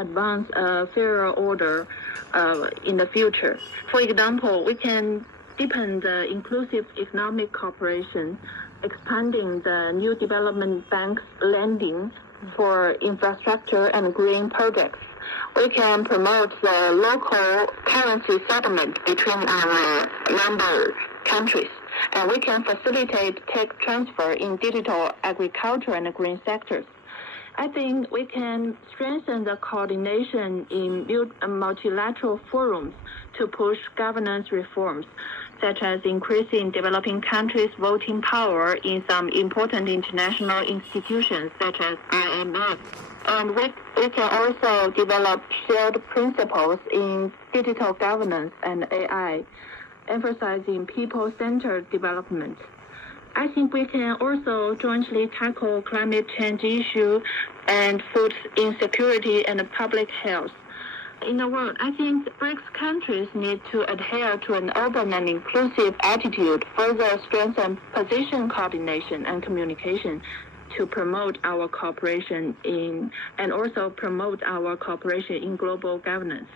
advance a fairer order in the future. For example, we can deepen the inclusive economic cooperation, expanding the new development bank's lending for infrastructure and green projects. We can promote the local currency settlement between our member countries, and we can facilitate tech transfer in digital agriculture and green sectors. I think we can strengthen the coordination in multilateral forums to push governance reforms, such as increasing developing countries' voting power in some important international institutions, such as IMF. And we can also develop shared principles in digital governance and AI, emphasizing people-centered development. I think we can also jointly tackle climate change issue and food insecurity and public health. In the world, I think BRICS countries need to adhere to an open and inclusive attitude, further strengthen position coordination and communication to promote our cooperation in global governance.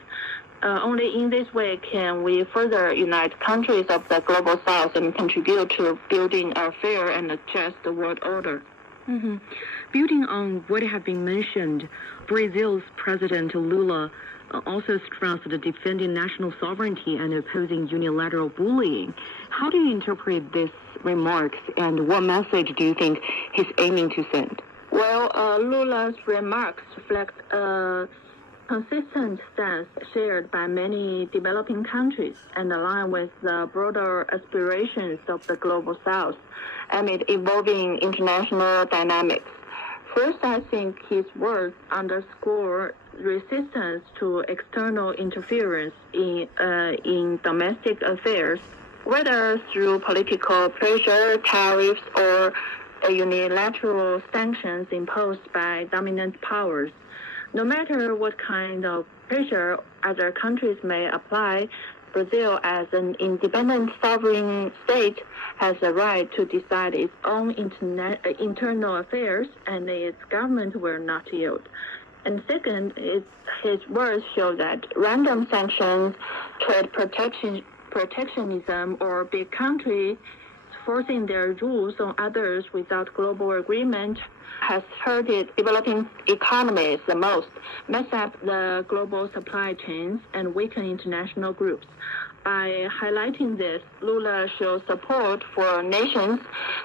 Only in this way can we further unite countries of the global south and contribute to building a fair and just world order. Mm-hmm. Building on what have been mentioned, Brazil's President Lula also stressed defending national sovereignty and opposing unilateral bullying. How do you interpret these remarks, and what message do you think he's aiming to send? Well, Lula's remarks reflect a consistent stance shared by many developing countries and align with the broader aspirations of the global south amid evolving international dynamics. First, I think his words underscore resistance to external interference in domestic affairs, whether through political pressure, tariffs, or unilateral sanctions imposed by dominant powers. No matter what kind of pressure other countries may apply, Brazil, as an independent sovereign state, has a right to decide its own internal affairs, and its government will not yield. And second, his words show that random sanctions, trade protectionism, or big countries forcing their rules on others without global agreement has hurted developing economies the most, mess up the global supply chains, and weaken international groups. By highlighting this, Lula shows support for nations,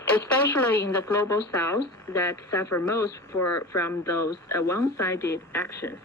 especially in the global south, that suffer most from those one-sided actions.